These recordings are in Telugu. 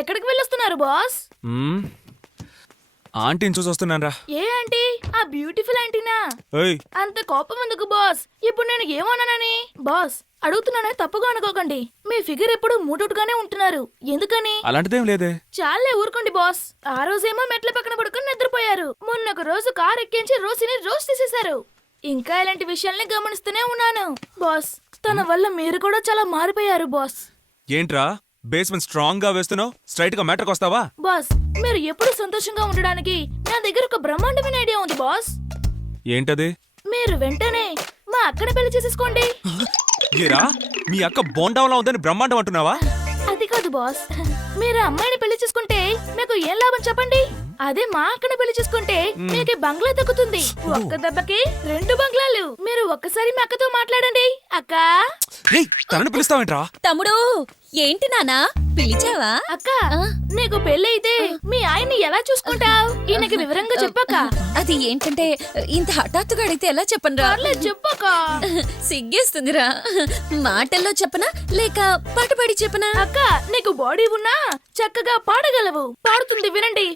ఎక్కడికి వెళ్ళొస్తున్నారు బాస్? ఆంటీని చూసి వస్తున్నానరా. ఏ ఆంటీ? ఆ బ్యూటిఫుల్ ఆంటీనా? అంత కోపం ఎందుకు బాస్? ఇప్పుడు నేను ఏమన్నానని? బాస్ అడుగుతున్నానే తప్పుగా అనుకోకండి. మీ ఫిగర్ ఎప్పుడు మూటోటుగానే ఉంటున్నారు, ఎందుకని? అలాంటిదేం లేదే. చాలే ఊరుకోండి బాస్. ఆ రోజేమో మెట్ల పక్కన పడుకుని నిద్రపోయారు. మొన్న ఒక రోజు కార్ ఎక్కించి రోసిని రోస్ట్ చేసేశారు. ఇంకా ఇలాంటి విషయాల్ని గమనిస్తూనే ఉన్నాను బాస్. తన వల్ల మీరు కూడా చాలా మారిపోయారు బాస్. ఏంట్రా బేస్మెంట్ స్ట్రాంగ్ గా వేస్తున్నావు? స్ట్రైట్ గా మ్యాటర్కి వస్తావా? బాస్ మీరు ఎప్పుడు సంతోషంగా ఉండడానికి నా దగ్గర ఒక బ్రహ్మాండమైన ఐడియా ఉంది బాస్. ఏంటది? మీరు వెంటనే మా అక్కని పెళ్లి చేసేసుకోండి. ఏరా మీ అక్క బోండాంలా ఉందని బ్రహ్మాండం అంటున్నావా? అది కాదు బాస్, మీరు అమ్మాయిని పెళ్లి చేసుకుంటే మీకు ఏం లాభం చెప్పండి? అదే మా అక్కని పెళ్లి చేసుకుంటే మీకు బంగ్లా దక్కుతుంది. ఒక్క దెబ్బకి 2 బంగ్లాలు. మీరు ఒక్కసారి మా అక్కతో మాట్లాడండి. అక్క తనని పిలుస్తావేంట్రా? తమ్ముడు ఏంటి నానా పిలిచావా? అక్క నీకు పెళ్ళైతే మీ ఆయన్ని ఎలా చూసుకుంటావు? ఈయనకి వివరంగా చెప్పక. అది ఏంటంటే ఇంత హఠాత్తుగా అడిగితే ఎలా చెప్పనురా? చెప్పక సిగ్గేస్తుందిరా. మాటల్లో చెప్పనా లేక పాట పాడి చెప్పనా? అక్క నీకు బాడీ ఉన్నా చక్కగా పాడగలవు. పాడుతుంది వినండి.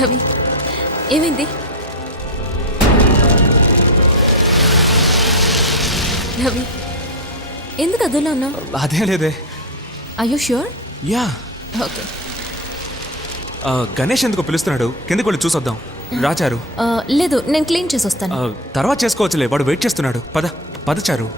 రవి ఏమైంది? రవి ఎందుకు అదోలా ఉన్నావు? అదే లేదే. Are you sure? Yeah. Okay. Ganesh ఎందుకో పిలుస్తున్నాడు, కిందకి వెళ్ళి చూసొద్దాం. రాచారు. లేదు నేను క్లీన్ చేసి వస్తాను. తర్వాత చేసుకోవచ్చులే, వాడు వెయిట్ చేస్తున్నాడు. పద పద చారు.